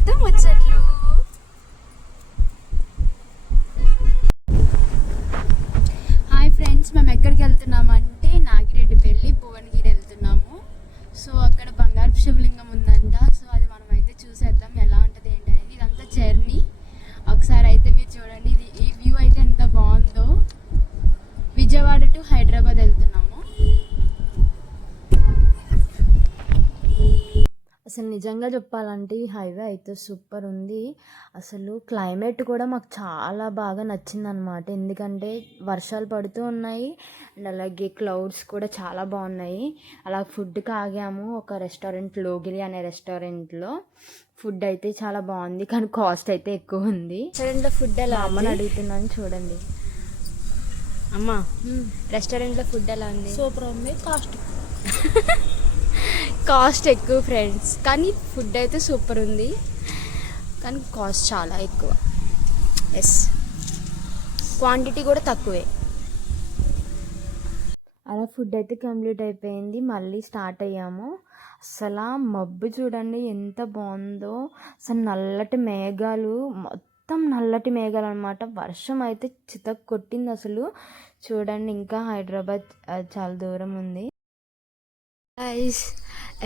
അതും ഉച്ച నిజంగా చెప్పాలంటే ఈ హైవే అయితే సూపర్ ఉంది. అసలు క్లైమేట్ కూడా మాకు చాలా బాగా నచ్చిందనమాట ఎందుకంటే వర్షాలు పడుతూ ఉన్నాయి. అండ్ అలాగే క్లౌడ్స్ కూడా చాలా బాగున్నాయి. అలా ఫుడ్కి ఆగాము ఒక రెస్టారెంట్ లోగిలి అనే రెస్టారెంట్లో. ఫుడ్ అయితే చాలా బాగుంది కానీ కాస్ట్ అయితే ఎక్కువ ఉంది. రెస్టారెంట్లో ఫుడ్ ఎలా అమ్మని అడుగుతున్నాను చూడండి. అమ్మా. రెస్టారెంట్లో ఫుడ్ ఎలా ఉంది? సూపర్ ఉంది కాస్ట్. కాస్ట్ ఎక్కువ ఫ్రెండ్స్ కానీ ఫుడ్ అయితే సూపర్ ఉంది. కానీ కాస్ట్ చాలా ఎక్కువ. ఎస్ క్వాంటిటీ కూడా తక్కువే. అలా ఫుడ్ అయితే కంప్లీట్ అయిపోయింది. మళ్ళీ స్టార్ట్ అయ్యాము. అసలు మబ్బు చూడండి ఎంత బాగుందో. అసలు నల్లటి మేఘాలు మొత్తం నల్లటి మేఘాలు అనమాట వర్షం అయితే చితక్ కొట్టింది అసలు. చూడండి ఇంకా హైదరాబాద్ చాలా దూరం ఉంది.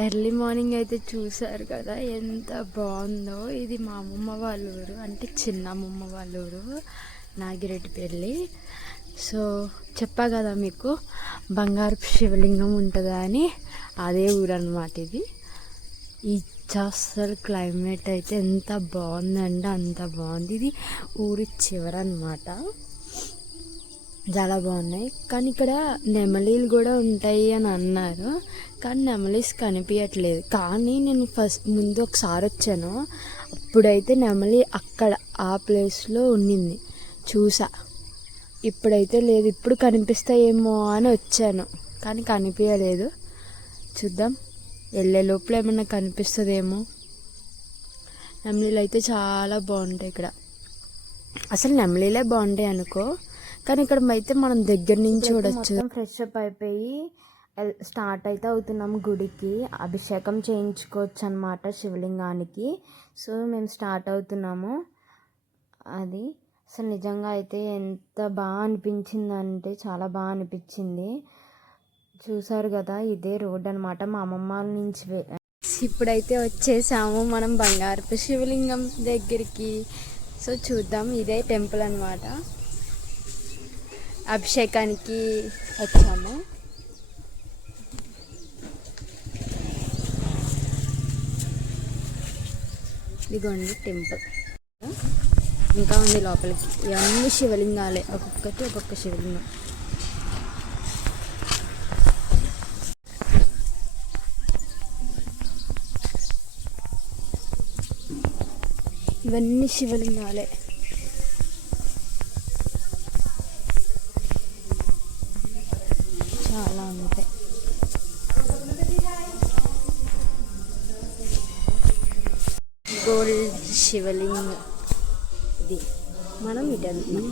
ఎర్లీ మార్నింగ్ అయితే చూసారు కదా ఎంత బాగుందో. ఇది మా అమ్మమ్మ వాళ్ళ ఊరు. అంటే చిన్న అమ్మమ్మ వాళ్ళ ఊరు నాగిరెడ్డిపల్లి. సో చెప్పా కదా మీకు బంగారు శివలింగం ఉంటుందా అని? అదే ఊరు అనమాట ఇది. ఈ అసలు క్లైమేట్ అయితే ఎంత బాగుందంటే అంత బాగుంది. ఇది ఊరి చివర అనమాట చాలా బాగున్నాయి. కానీ ఇక్కడ నెమలీలు కూడా ఉంటాయి అని అన్నారు. కానీ నెమలీస్ కనిపించట్లేదు కానీ నేను ఫస్ట్ ముందు ఒకసారి వచ్చాను. అప్పుడైతే నెమలి అక్కడ ఆ ప్లేస్లో ఉండింది. చూసా. ఇప్పుడైతే లేదు. ఇప్పుడు కనిపిస్తాయేమో అని వచ్చాను. కానీ కనిపించలేదు చూద్దాం. వెళ్ళే లోపల ఏమన్నా కనిపిస్తుందేమో. నెమలీలు అయితే చాలా బాగుంటాయి ఇక్కడ. అసలు నెమలీలే బాగుంటాయి అనుకో. కానీ ఇక్కడ అయితే మనం దగ్గర నుంచి చూడొచ్చు. ఫ్రెష్ అప్ అయిపోయి స్టార్ట్ అయితే అవుతున్నాం గుడికి. అభిషేకం చేయించుకోవచ్చు అనమాట శివలింగానికి. సో మేము స్టార్ట్ అవుతున్నాము. అది. అసలు నిజంగా అయితే ఎంత బాగా అనిపించిందంటే చాలా బాగా అనిపించింది. చూసారు కదా ఇదే రోడ్ అనమాట మా అమ్మమ్మ నుంచి ఇప్పుడైతే వచ్చేసాము మనం బంగారపు శివలింగం దగ్గరికి. సో చూద్దాం. ఇదే టెంపుల్ అన్నమాట. అభిషేకానికి వచ్చాము. ఇదిగోండి టెంపుల్. ఇంకా ఉంది లోపలికి. ఇవన్నీ శివలింగాలే. ఒక్కొక్కటి ఒక్కొక్క శివలింగం. ఇవన్నీ శివలింగాలే. శివలింగం. ఇది మనం ఇటు వెళ్తున్నాం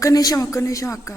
ఒక్క నిమిషం ఒక్క నిమిషం అక్క.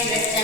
ఓం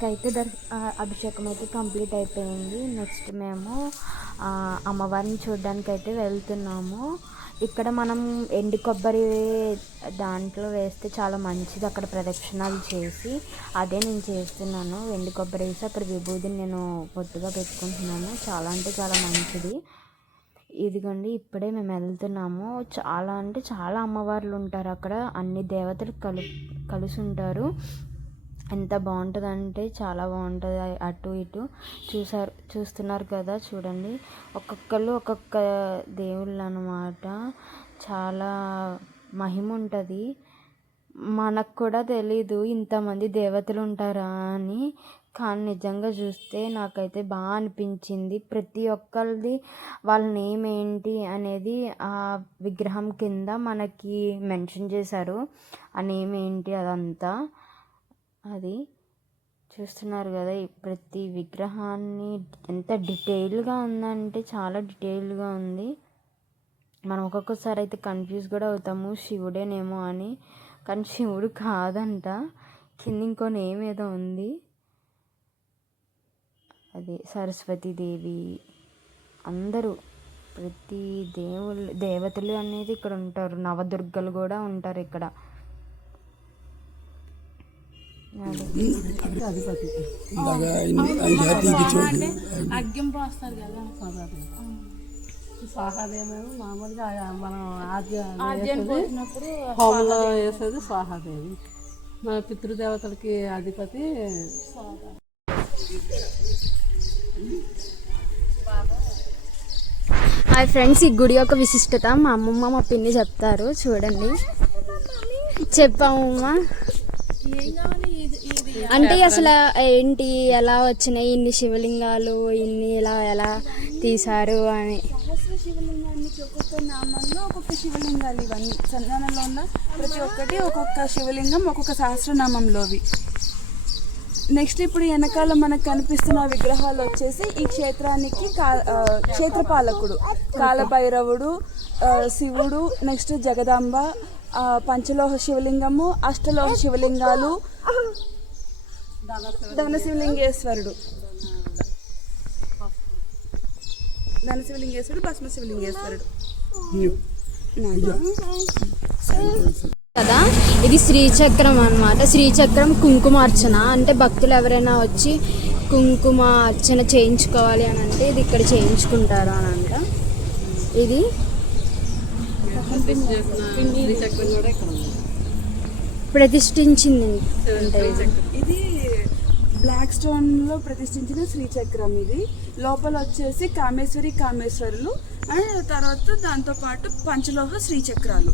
మాకైతే దర్ అభిషేకం అయితే కంప్లీట్ అయిపోయింది. నెక్స్ట్ మేము అమ్మవారిని చూడడానికి అయితే వెళ్తున్నాము. ఇక్కడ మనం ఎండు కొబ్బరి దాంట్లో వేస్తే చాలా మంచిది అక్కడ ప్రదక్షిణాలు చేసి. అదే నేను చేస్తున్నాను. ఎండు కొబ్బరి వేసి అక్కడ విభూతిని నేను పొట్టుగా పెట్టుకుంటున్నాను. చాలా అంటే చాలా మంచిది. ఇదిగోండి ఇప్పుడే మేము వెళ్తున్నాము. చాలా అంటే చాలా అమ్మవార్లు ఉంటారు అక్కడ. అన్ని దేవతలు కలు కలిసి ఉంటారు ఎంత బాగుంటుందంటే చాలా బాగుంటుంది. అటు ఇటు చూసారు చూస్తున్నారు కదా చూడండి. ఒక్కొక్కరు ఒక్కొక్క దేవుళ్ళు అనమాట చాలా మహిమ ఉంటుంది మనకు కూడా తెలీదు ఇంతమంది దేవతలు ఉంటారా అని. కానీ నిజంగా చూస్తే నాకైతే బాగా అనిపించింది. ప్రతి ఒక్కరిది వాళ్ళ నేమ్ ఏంటి అనేది ఆ విగ్రహం కింద మనకి మెన్షన్ చేశారు. ఆ నేమ్ ఏంటి అదంతా. అది చూస్తున్నారు కదా ప్రతి విగ్రహాన్ని ఎంత డీటెయిల్గా ఉందంటే చాలా డీటెయిల్గా ఉంది. మనం ఒక్కొక్కసారి అయితే కన్ఫ్యూజ్ కూడా అవుతాము శివుడేనేమో అని. కానీ శివుడు కాదంట కింద ఇంకో నేమ్ ఏదో ఉంది. అది సరస్వతీదేవి అందరూ ప్రతి దేవుళ్ళు దేవతలు అనేది ఇక్కడ ఉంటారు. నవదుర్గలు కూడా ఉంటారు ఇక్కడ. అగ్గం పోస్తారు కదా స్వాహాదేవి మామూలుగా మనం ఆద్యం హోమంలో వేసేది స్వాహాదేవి మన పితృదేవతలకి అధిపతి హాయ్ ఫ్రెండ్స్ ఈ గుడి యొక్క విశిష్టత మా అమ్మమ్మ మా పిన్ని చెప్తారు చూడండి. చెప్పామమ్మా. అంటే అసలు ఏంటి ఎలా వచ్చినాయి ఇన్ని శివలింగాలు ఇన్ని ఎలా ఎలా తీశారు అని? సహస్ర శివలింగానికి ఒక్కొక్క నామంలో ఒక్కొక్క శివలింగాలు ఇవన్నీ. చందనంలో ఉన్న ప్రతి ఒక్కటి ఒక్కొక్క శివలింగం ఒక్కొక్క సహస్రనామంలోవి నెక్స్ట్ ఇప్పుడు వెనకాల మనకు కనిపిస్తున్న విగ్రహాలు వచ్చేసి ఈ క్షేత్రానికి కా క్షేత్రపాలకుడు. కాలభైరవుడు శివుడు నెక్స్ట్ జగదాంబ పంచలోహ శివలింగము అష్టలోహ శివలింగాలు ధనశివలింగేశ్వరుడు ధనశివలింగేశ్వరుడు భస్మ శివలింగేశ్వరుడు. కదా? ఇది శ్రీచక్రం అన్నమాట. శ్రీచక్రం కుంకుమార్చన. అంటే భక్తులు ఎవరైనా వచ్చి కుంకుమ అర్చన చేయించుకోవాలి అని అంటే ఇది ఇక్కడ చేయించుకుంటారు అని అంట. ఇది శ్రీచక్రం కూడా ఇక్కడ ఉంది ప్రతిష్ఠించింది ఇది ఇది బ్లాక్ స్టోన్లో ప్రతిష్ఠించిన శ్రీచక్రం ఇది. లోపల వచ్చేసి కామేశ్వరి కామేశ్వరులు అండ్ తర్వాత దాంతో పాటు పంచలోహ శ్రీచక్రాలు.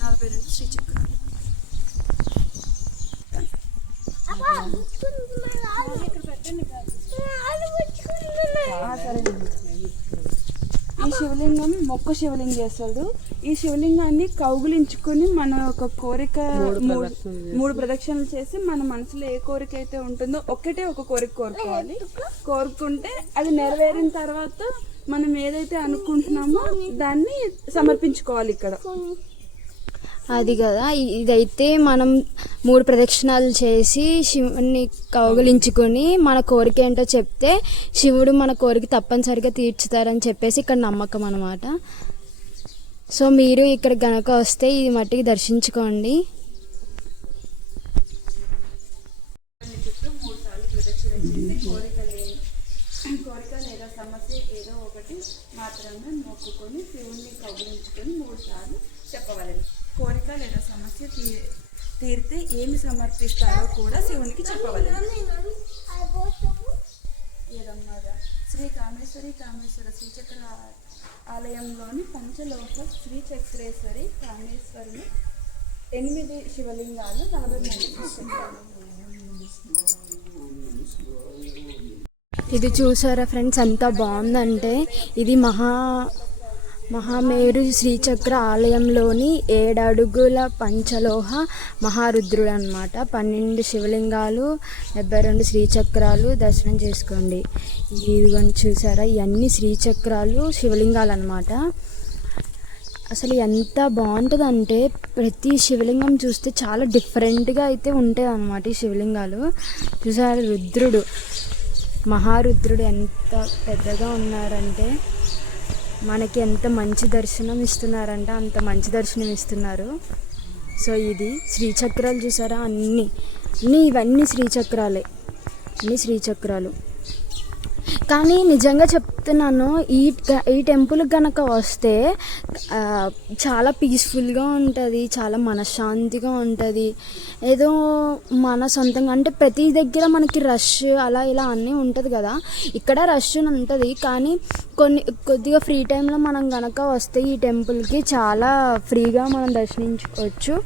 నలభై రెండు శ్రీచక్రాలు. ఆ, శివలింగం మొక్క శివలింగేశ్వరుడు ఈ శివలింగాన్ని కౌగులించుకొని మన ఒక కోరిక మూడు మూడు ప్రదక్షిణలు చేసి. మన మనసులో ఏ కోరిక అయితే ఉంటుందో ఒక్కటే ఒక కోరిక కోరుకోవాలి. కోరుకుంటే అది నెరవేరిన తర్వాత మనం ఏదైతే అనుకుంటున్నామో దాన్ని సమర్పించుకోవాలి ఇక్కడ. అది కదా. ఇదైతే మనం మూడు ప్రదక్షిణాలు చేసి శివుణ్ణి కౌగిలించుకొని మన కోరిక ఏంటో చెప్తే శివుడు మన కోరిక తప్పనిసరిగా తీర్చుతారని చెప్పేసి ఇక్కడ నమ్మకం అనమాట సో మీరు ఇక్కడ గనక వస్తే ఇది మట్టికి దర్శించుకోండి కోరిక లేదా సమస్య ఏదో ఒకటి మాత్రమే మొక్కుకొని శివుణ్ణి కౌగిలించుకొని మూడు సార్లు చెప్పవలెను కోరిక లేదా సమస్య తీ తీరితే ఏమి సమర్పిస్తారో కూడా శివునికి చెప్పవలెను. ఏదమ్మగా? శ్రీ కామేశ్వరి కామేశ్వర శ్రీచక్ర ఆలయంలోని పంచలోక శ్రీ చక్రేశ్వరి కామేశ్వరుని ఎనిమిది శివలింగాలు నలభై మంది ఇది చూసారా ఫ్రెండ్స్ ఎంత బాగుందంటే ఇది మహా మహామేరు శ్రీచక్ర ఆలయంలోని ఏడడుగుల పంచలోహ మహారుద్రుడు అనమాట పన్నెండు శివలింగాలు డెబ్బై రెండు శ్రీచక్రాలు దర్శనం చేసుకోండి. ఇదిగోని చూసారా ఇవన్నీ శ్రీచక్రాలు శివలింగాలు అనమాట అసలు ఎంత బాగుంటుందంటే ప్రతి శివలింగం చూస్తే చాలా డిఫరెంట్గా అయితే ఉంటాయి అన్నమాట ఈ శివలింగాలు. చూసారా రుద్రుడు మహారుద్రుడు ఎంత పెద్దగా ఉన్నారంటే మనకి ఎంత మంచి దర్శనం ఇస్తున్నారంటే అంత మంచి దర్శనం ఇస్తున్నారు. సో ఇది శ్రీచక్రాలు చూసారా? అన్నీ అన్నీ ఇవన్నీ శ్రీచక్రాలే. అన్నీ శ్రీచక్రాలు. కానీ నిజంగా చెప్తున్నాను ఈ ఈ టెంపుల్ కనుక వస్తే చాలా పీస్ఫుల్గా ఉంటుంది చాలా మనశ్శాంతిగా ఉంటుంది. ఏదో మన సొంతంగా అంటే ప్రతి దగ్గర మనకి రష్ అలా ఇలా అన్నీ ఉంటుంది కదా. ఇక్కడ రష్ ఉంటుంది కానీ కొన్ని కొద్దిగా ఫ్రీ టైంలో మనం కనుక వస్తే ఈ టెంపుల్కి చాలా ఫ్రీగా మనం దర్శించుకోవచ్చు.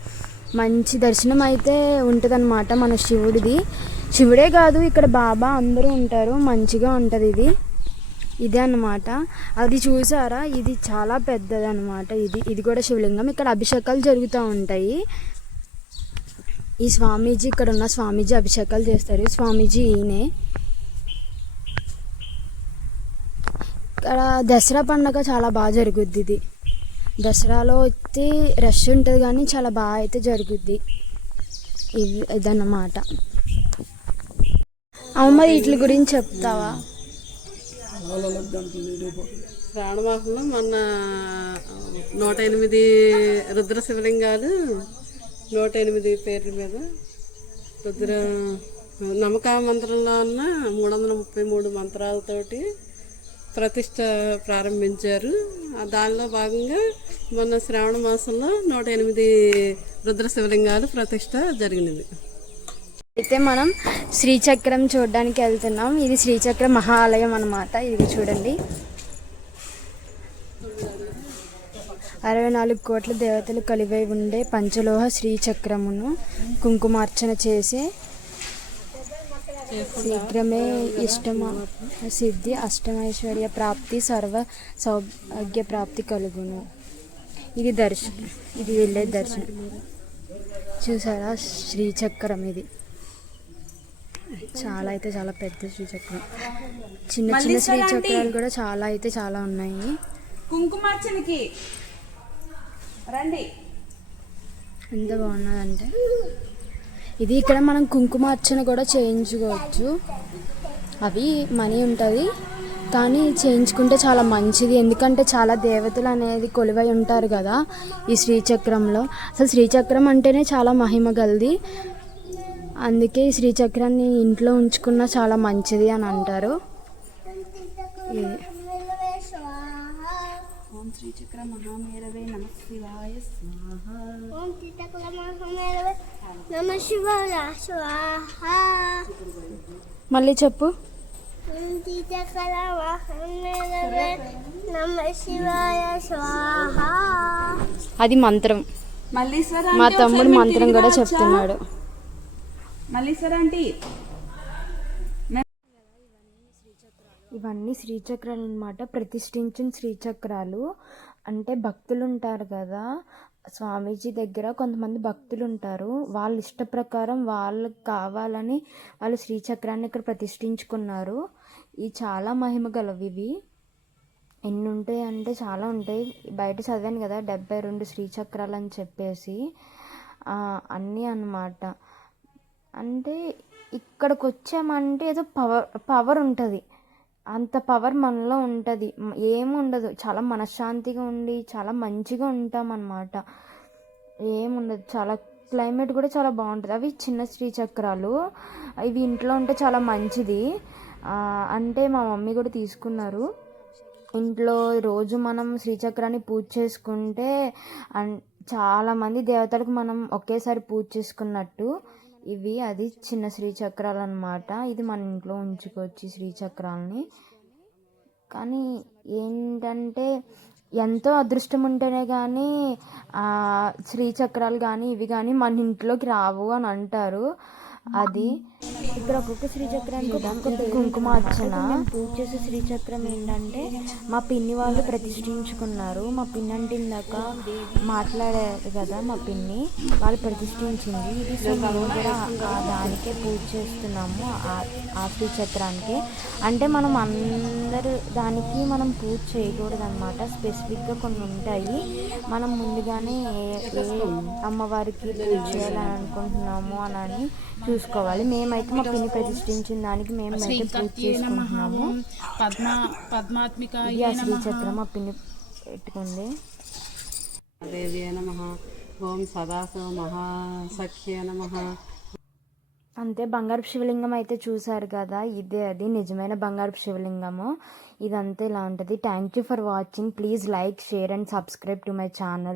మంచి దర్శనం అయితే ఉంటుందన్నమాట మన శివుడిది. శివుడే కాదు ఇక్కడ బాబా అందరూ ఉంటారు మంచిగా ఉంటుంది ఇది. ఇదే అన్నమాట. అది చూసారా? ఇది చాలా పెద్దది అనమాట ఇది. ఇది కూడా శివలింగం. ఇక్కడ అభిషేకాలు జరుగుతూ ఉంటాయి. ఈ స్వామీజీ ఇక్కడ ఉన్న స్వామీజీ అభిషేకాలు చేస్తారు. స్వామీజీ ఈయనే. ఇక్కడ దసరా పండగ చాలా బాగా జరుగుద్ది ఇది. దసరాలో అయితే రష్ ఉంటుంది కానీ చాలా బాగా అయితే జరుగుద్ది. ఇది ఇదన్నమాట. అమ్మ వీటి గురించి చెప్తావా? శ్రావణ మాసంలో మొన్న నూట ఎనిమిది రుద్ర శివలింగాలు నూట ఎనిమిది పేర్ల మీద రుద్ర నమ్మక మంత్రంలో ఉన్న మూడు వందల ముప్పై మూడు మంత్రాలతోటి ప్రతిష్ట ప్రారంభించారు. దానిలో భాగంగా మొన్న శ్రావణ మాసంలో నూట ఎనిమిది రుద్ర శివలింగాలు ప్రతిష్ట జరిగినది అయితే మనం శ్రీచక్రం చూడడానికి వెళ్తున్నాం. ఇది శ్రీచక్ర మహాలయం అన్నమాట. ఇది చూడండి. అరవై నాలుగు కోట్ల దేవతలు కలివై ఉండే పంచలోహ శ్రీచక్రమును కుంకుమార్చన చేసే శీఘ్రమే ఇష్టమ సిద్ధి అష్టమైశ్వర్య ప్రాప్తి సర్వ సౌభాగ్య ప్రాప్తి కలుగును. ఇది దర్శనం. ఇది వెళ్ళే దర్శనం. చూసారా? శ్రీచక్రం ఇది. చాలా అయితే చాలా పెద్ద శ్రీచక్రం చిన్న చిన్న శ్రీచక్రాలు కూడా చాలా అయితే చాలా ఉన్నాయి. కుంకుమార్చనకి. రండి. ఎంత బాగున్నదంటే ఇది ఇక్కడ మనం కుంకుమార్చన కూడా చేయించుకోవచ్చు. అవి మనీ ఉంటుంది. కానీ చేయించుకుంటే చాలా మంచిది. ఎందుకంటే చాలా దేవతలు అనేది కొలువై ఉంటారు కదా ఈ శ్రీచక్రంలో అసలు శ్రీచక్రం అంటేనే చాలా మహిమ గలది. అందుకే శ్రీచక్రాన్ని ఇంట్లో ఉంచుకున్న చాలా మంచిది అని అంటారు. ఇది ఓం శ్రీచక్ర మహామేరవే నమ శివాయ స్వాహ. ఓం సీతాకులమహమేరవే నమ శివాయ స్వాహ. మళ్ళీ చెప్పు. ఓం సీతాకులమహమేరవే నమ శివాయ స్వాహ. అది మంత్రం. మా తమ్ముడు మంత్రం కూడా రావచ్చా? మళ్ళీ సరే ఆంటీ. ఇవన్నీ శ్రీచక్రాలు అనమాట ప్రతిష్ఠించిన శ్రీచక్రాలు. అంటే భక్తులు ఉంటారు కదా. స్వామీజీ దగ్గర కొంతమంది భక్తులు ఉంటారు వాళ్ళ ఇష్ట ప్రకారం వాళ్ళకి కావాలని వాళ్ళు శ్రీచక్రాన్ని ఇక్కడ ప్రతిష్ఠించుకున్నారు. ఇవి చాలా మహిమ గలవి ఇవి. ఎన్ని ఉంటాయి అంటే చాలా ఉంటాయి. బయట చదివాను కదా డెబ్బై రెండు శ్రీచక్రాలు అని చెప్పేసి అన్నీ అన్నమాట. అంటే ఇక్కడికి వచ్చామంటే ఏదో పవర్ పవర్ ఉంటుంది. అంత పవర్ మనలో ఉంటుంది. ఏముండదు. చాలా మనశ్శాంతిగా ఉండి చాలా మంచిగా ఉంటాం అన్నమాట ఏముండదు. చాలా క్లైమేట్ కూడా చాలా బాగుంటుంది. అవి చిన్న శ్రీచక్రాలు. ఇవి ఇంట్లో ఉంటే చాలా మంచిది. అంటే మా మమ్మీ కూడా తీసుకున్నారు. ఇంట్లో రోజు మనం శ్రీచక్రాన్ని పూజ చేసుకుంటే అన్- చాలామంది దేవతలకు మనం ఒకేసారి పూజ చేసుకున్నట్టు ఇవి అది చిన్న శ్రీచక్రాలు అనమాట ఇది మన ఇంట్లో ఉంచుకోవచ్చు ఈ శ్రీచక్రాలని కానీ ఏంటంటే ఎంతో అదృష్టం ఉంటేనే కానీ ఆ శ్రీచక్రాలు కానీ ఇవి కానీ మన ఇంట్లోకి రావు అని అంటారు. అది ఇక్కడ ఒక్కొక్క శ్రీచక్రానికి ఒక్కొక్క కుంకుమ అర్చన. పూజ చేసే శ్రీచక్రం ఏంటంటే మా పిన్ని వాళ్ళు ప్రతిష్ఠించుకున్నారు. మా పిన్ని అంటే ఇందాక మాట్లాడారు కదా మా పిన్ని వాళ్ళు ప్రతిష్ఠించింది. ఇది సో మేము కూడా ఆ దానికే పూజ చేస్తున్నాము ఆ- ఆ శ్రీచక్రానికి. అంటే మనం అందరూ దానికి మనం పూజ చేయకూడదు అనమాట స్పెసిఫిక్గా కొన్ని ఉంటాయి. మనం ముందుగానే ఏ అమ్మవారికి పూజ చేయాలని అనుకుంటున్నాము అని అని చూసుకోవాలి. మేమైతే మా పిన్ని ప్రతిష్ఠించిన దానికి మేమైతే పూజ చేసుకుంటున్నాము. పద్మ పద్మాత్మిక ఇది ఆ శ్రీచక్రం మా పిన్ని పెట్టుకుంది. దేవి నమ. ఓం సదాశివ మహాసఖ్య నమ. అంతే బంగారపు శివలింగం అయితే చూసారు కదా ఇదే అది నిజమైన బంగారపు శివలింగము. ఇదంతా ఇలా ఉంటుంది. Thank you for watching please like share and subscribe to my channel